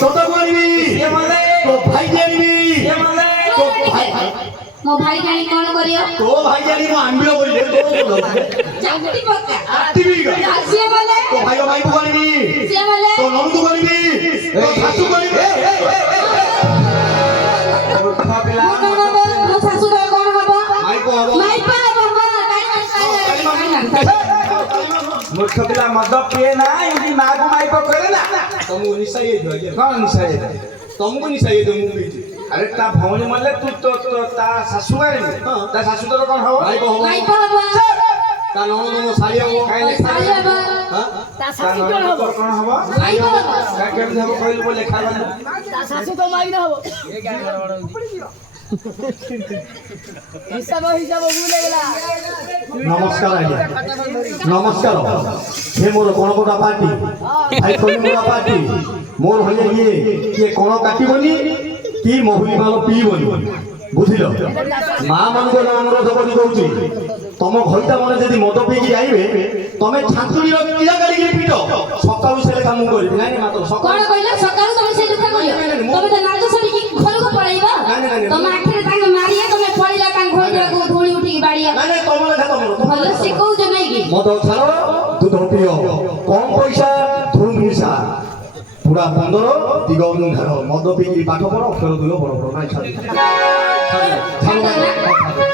छोटा को आनिबी ये माने तो भाई जानिबी ये माने तो भाई मो भाई जानी कौन करियो तो भाई जानी मो आंबिलो बोलिले तो बोलो चाकरी पक्का टीवी का सिए बोले तो भाई को भाई को आनिबी सिए बोले तो नमु को आनिबी तो सासू को आनिबी मो सासू का कौन हबो भाई को हबो माई पा हबो मूर्ख पिला मद पिए ना इदी मां को माई पकड़े ना तुमको निशा ये जो कौन निशा ये तुमको निशा ये जो मुंबई अरे ता भौणी मले तू तो ता सासू गाड़ी ता सासू तो कौन हबो भाई को हबो माई पा हबो ता नमु साली हबो साली हबो हां ता सासू कौन हबो कौन हबो माई पा हबो का केम हबो कहल बोले खाबा ता सासू तो माई ना हबो ये क्या हिसाब भूले गेला नमस्कार आज्ञा नमस्कार हे मोर कोन कोटा पार्टी भाई कोन कोटा पार्टी मोर होले ये कोन काटिबनी की महुली माल पीबनी बुझिलो मां मन को अनुरोध करी कहउची तम घइता मने जदी मद पीकी आइबे तमे छांचुड़ी रो किला गाली के पीटो सकाउ सेले काम करी नाही मातो सकाउ कोन कहले सकाउ तमे से दुखा करियो तमे त नाच सरी की घर को पळाइबा तमे आखिर तांग मारिया तमे पळिला तांग घर को धूली उठी की बाड़िया नाही नाही तमले खा तमरो भले से कहू जे नाही की मद छाड़ो दूध पियो कम पैसा धूम मिसा पूरा बंदर दिगौनु धारो मद पीकी पाठ पढ़ो अक्षर दुयो बड़ बड़ नाही छाड़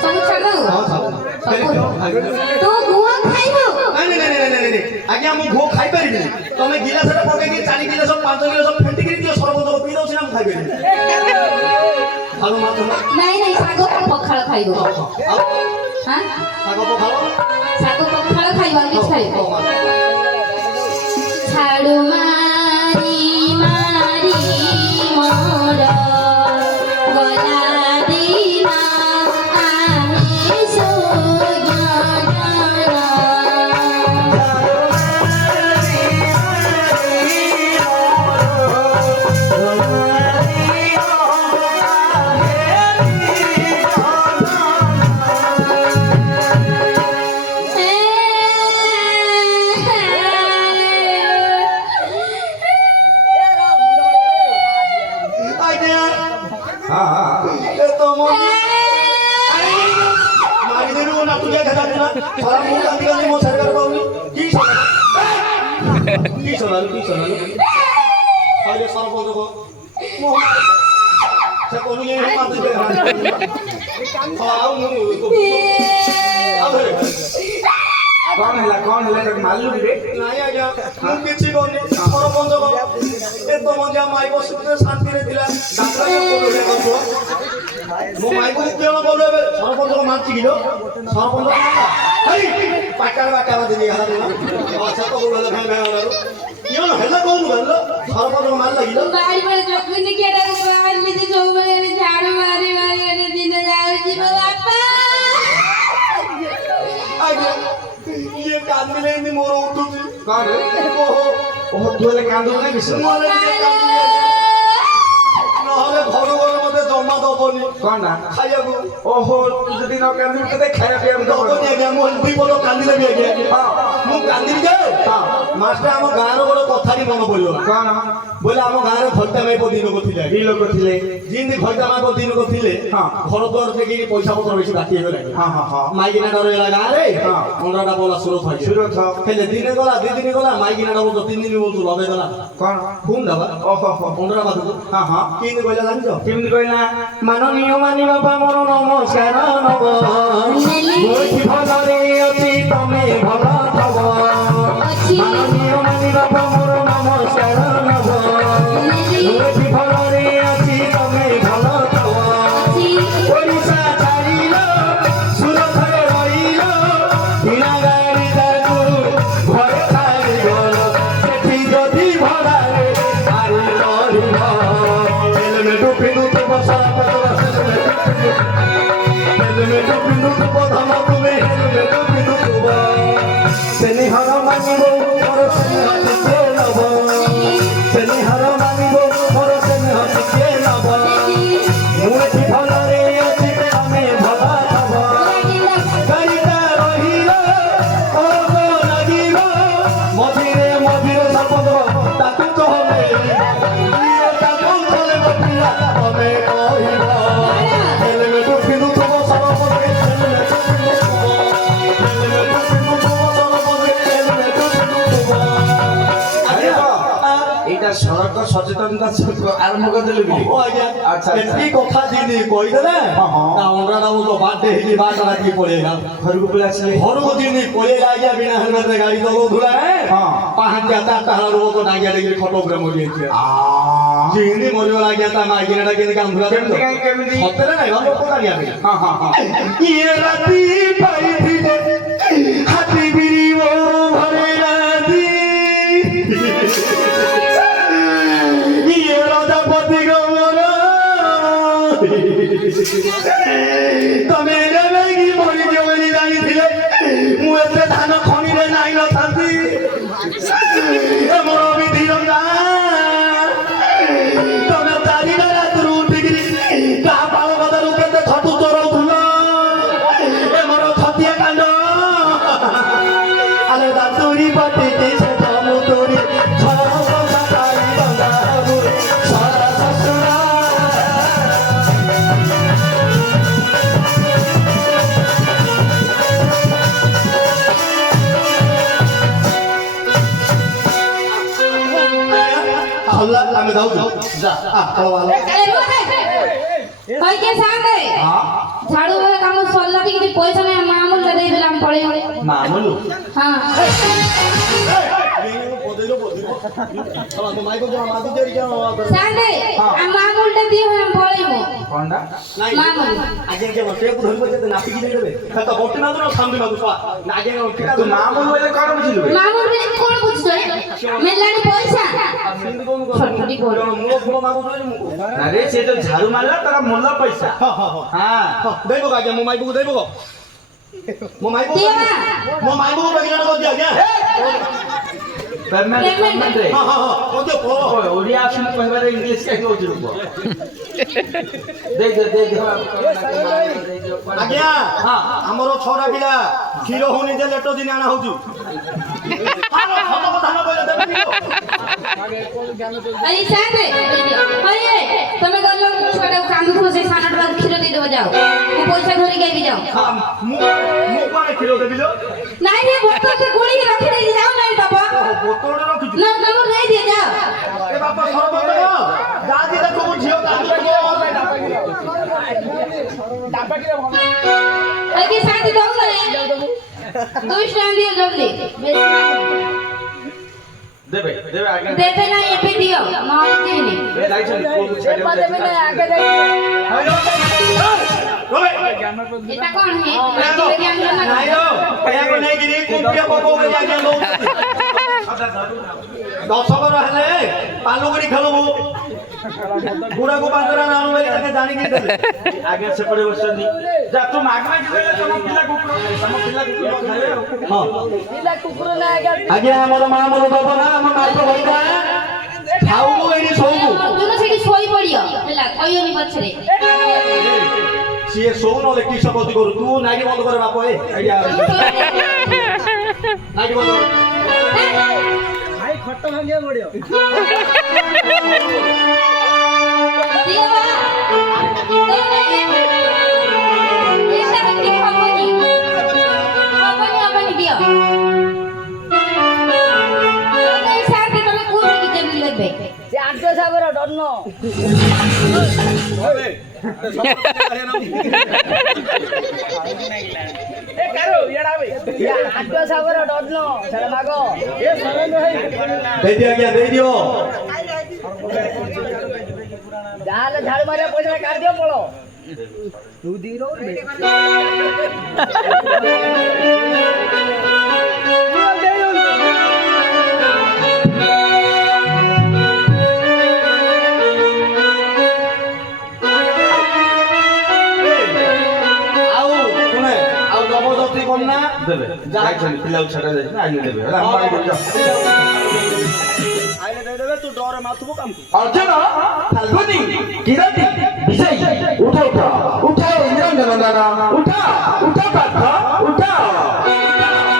सब छाड़ दो हां छाड़ तो गुआ खाइबो नहीं नहीं नहीं नहीं नहीं आज्ञा मु भो खाई परिबी तमे गिलास रे पके के 4 गिलास 5 गिलास फेंटी के दियो सरबत पी दउ छिना मु खाई परिबी खालो माथ नहीं नहीं सागो पखाल खाइबो हां सागो पखालो सागो पखाल खाइबो कि खाइबो छाड़ू मारी मारी मोर गला दिना आमे आज्ञा हां ए तो मो मारी देबो ना तुझे खदा ना सारा मु गांधी गांधी मो सरकार पाउनी की सोनालु आरे सरपंच को मो से कोनु ये मात दे हां मु को आबरे कौन हैला तक मालूम रे नाही आज्ञा मु किछि कोनी सरपंच को ए तो मजा माई को सुते शांति रे दिला डाक्टर को बोले को मो माई को केला बोले सरपंच को मानछि किलो सरपंच हेई पाटार बाटा दे दिया अच्छा तो बोले भाई भाई यो हैला कोन गल्लो सरपंच को मार लागिलो बाड़ी पर जोखनी केडा मारली जे जो बले झाड़ू मारी मारी अरे दिन जाउची बापा आज्ञा ये कांदिले नि मोर उठुची कौन ओहो तू ले कांदू ना किस मोरे नहले घर घर मते जमा दबनी कौन ना खाइयाको ओहो तू जदी न कांदू ते खाया पिया मत दबनी आज्ञा मो दुई बोलो कांदिले भी आज्ञा हां मु कांदिल जे हां मास्टर हम गाँर गोटे कथारी मन पड़ो कौन बोले आम गाँव में खैता माई दिन को थे दी लोग थिले जिन खैता माई दिन को थे हाँ घर द्वार से पैसा पत्र बेसी बाकी हो हाँ हाँ हाँ माइकिना डर गाँव में हाँ अंडा बोला सुरत सुरत हेले दिन गला 2 दिन गला माइकिना बोल 3 दिन बोल लबे गला कौन खून दबा ओहो अंडा बात हाँ हाँ किन कहला जानछ केमती कहला माननीय मानी बापा मोर नमस्कार नब मोहि भलरे अछि तमे भल थब माननीय मानी बापा मोर नमस्कार नब मोहि भलरे अछि तमे भल थब ओडिसा छाडिलो सुरत रहिलो बिना गाडी जाऊ घर छाडी गल सेठी जदि भडारे आरि लरिलो हेलमेट पिनु तो बसा पतला हेलमेट पिनु तो बधम तुमे हेलमेट पिनु तो सेनी हर मानिबो मोर संगति के लबो ସଡ଼କ ସଚେତନତା ଆରମ୍ଭ କରିଦେଲେ ବି ଓ ଆଜ୍ଞା ଆଚ୍ଛା, ଏତିକି କଥା ଦିଦି କହିଦେଲେ ହଁ, ହଁ। ତା ଅଣ୍ଡାଟା ମୁଁ ତ ବାଟେ ହେଇକି ବାଟ ରାତି ପଳେଇଲା ଘରକୁ ପଳେଇ ଆସିଲେ ଘରକୁ ଦିଦି ପଳେଇଲା ଆଜ୍ଞା ବିନା ହେଲମେଟରେ ଗାଡି ଚଲଉଥିଲା ହଁ। ପାହାଞ୍ଚିଆ ଚାରିଟା ହେଲାରୁ ତ ଡାଙ୍ଗିଆ ଦେଇକି ଖଟ ଉପରେ ମରିଯାଇଥିଲା ଯେମିତି ମରିଗଲା ଆଜ୍ଞା ତା ମାଇକିନାଟା କେମିତି କାନ୍ଦୁଲା କେମିତି କାଇଁ କେମିତି? ସତରେ ନାଇଁ ବା ଲୋକ କାଢିଆ ପାଇଁ ହଁ ହଁ ହଁ ଇଏ ରାତି ପାଇଥିଲେ ହାତୀ ବିରି ମୋ ଘରେ ରାତି ଇଏ ରଜାପତି ଗମର ତମେ ଏବେ କି ମରିଯିବ ବୋଲି ଜାଣିଥିଲେ ମୁଁ ଏତେ ଧାନ ଖଣିରେ ନାଇଁ ନଥାନ୍ତି ମୋର ବିଧିର ନା ତମେ ଚାରିଟା ରାତିରୁ ଉଠିକିରି କାହା ପାଳ ଗଦାରୁ କେତେ ଛତୁ ଚରଉଥିଲ ଏ ମୋର ଛତିଆ କାଣ୍ଡ ଆରେ ଦାନ୍ତୁରି ପଟିକି ସେ ତମୁତୁରି ଆମେ ଯାଉଛୁ ଯା कहीं के साथ है झाड़ू वाला काम सल्ला टी किसी पैसा नहीं मामूल ले दे दिला हम पड़े ମାମୁଲୁ हाँ साथ है हम मामूल ले दिए हम पड़े वो କଣଟା मामूल ଆଜ୍ଞା କିଏ ବସେ ଧରି ବସେ ନାପିକି ଦେଇଦେବେ ତ ବଟି ମାଗୁର ସାମଦି ମାଗୁ ଆଜ୍ଞା ତୁ ମାମୁଲୁ ହେଲେ କଣ ବୁଝିଲୁ ବେ? मामूल रे कौन पूछतो है मिललानी पैसा छोटी कोड ମୁଁ ପୁଅ ମାଗୁଥିଲି ମୁଁ ଆରେ ସେ ଯୋଉ ଝାଡୁ ମାରିଲା ତାର ମୂଲ ପଇସା ହଁ ହଁ ହଁ ହଁ ଦେବ ଆଜ୍ଞା ମୋ ମାଇବୁକୁ ଦେବ ମୋ ମାଇବୁ ଦେବା। ମୋ ମାଇବୁକୁ ବଗିଚାରେ କରିଦିଅ ଆଜ୍ଞା ପେମେଣ୍ଟ ପେମେଣ୍ଟ ରେ ହଁ ହଁ ହଁ କରିଦିଅ ପୁଅ ଓଡ଼ିଆ ଆସୁନି କହିବାରେ ଇଂଲିଶ କାହିଁ କହୁଛୁ ଲୋକ ଦେଇ ଦେ ଆଜ୍ଞା ହଁ ଆମର ଛଅଟା ପିଲା କ୍ଷୀର ହଉନି ଯେ ଲେଟ ଦିନ ଆଣା ହଉଛୁ अरे साथ है अरे तुम्हें कर लो छोटा कांदू को से साना टरा खीरो दे दो जाओ वो पैसा धरी गई भी जाओ ମୁଁ କୁଆଡ଼େ କ୍ଷୀର ଦେବି ଲୋ नहीं ये बोतल से गोली के रखी दे जाओ नहीं बाबा ବୋତଲରେ ରଖିଛୁ ना तुम दे दिए जाओ ଏ ବାପା ସରପଞ୍ଚ ଯାଆନ୍ତି ଦେଖ ମୋ ଝିଅ अरे साथ दो करे दो स्टैंड दियो जल्दी ଦେବେ ଦେବେ ଆଜ୍ଞା देते ना ये पे दियो मार के नहीं ଏ ଯାଇଛନ୍ତି ପୁଅକୁ ଛାଡ଼ିବାକୁ ଦେବେ ନା? এটা কোন है लेके अंदर ना ନାଇଁ ଲୋ ଏହାକୁ ନେଇକିରି କୁମ୍ପିଆ ପକଉଛନ୍ତି ଆଜ୍ଞା ଦଉଛନ୍ତି ଦଶକର ହେଲେ ପାଲୁଗୁଡ଼ି ଖେଳବୁ ଗୁଡ଼ାକୁ ପାଞ୍ଚଟା ନାଣୁ ବୋଲି ତାକେ ଜାଣିକି ଦେବେ ଆଜ୍ଞା ସେପଟେ ବସିଛନ୍ତି ଯା ତୁ ମାଗଣା ଯିବେ ତମ ପିଲା କୁକୁର ଖାଇବେ ଆଉ ଆଜ୍ଞା ଆମର ମା ମୋର ଦବ ନା ଆମ ନାଚ ଭଇତା ଖାଉବୁ ଏଇଠି ଶୋଇବୁ अर्जुन सेठी सोई पड़ियो ହେଲା କହିयोनी ପଛରେ ସିଏ ଶୋଉ ନହେଲେ କିସ ଗତି କରୁ ତୁ ନାଇକି ବନ୍ଦ କରେ ବାପ ଏ ଆଜ୍ଞା ନାଇକି ବନ୍ଦ କର दियो बा ऐसा करके खबनी दियो तो साथ तुम कोन की जमी लेबे ସେ ଆଠ ସାଗର ଡର୍ନ ଆଠ ସାଗର ଡର୍ନ ସେଟା ମାଗ ଦେଇଦିଅ ଆଜ୍ଞା ଦେଇଦିଅ ଯାହାହେଲେ ଝାଡୁ ମାରିବା ପଇସା କାଢି ଦିଅ ପଳ ଆଉ ଶୁଣେ ଆଉ ଜବରଦସ୍ତି କର ନା ଦେବେ ଯାଇଛନ୍ତି ପିଲାକୁ ଛାଡ଼ା ଯାଇଛନ୍ତି ଆଇଲେ ଦେବେ ହେଲା ଆମ ବାড়ি ଯାଅ ଆଇଲେ ଦେଇଦେବେ ତୁ ଡର ମାଥୁବୁ କାମ अर्जुन फाल्गुनी किरती विजय उठ उठ उठाओ निरंजन दादा उठ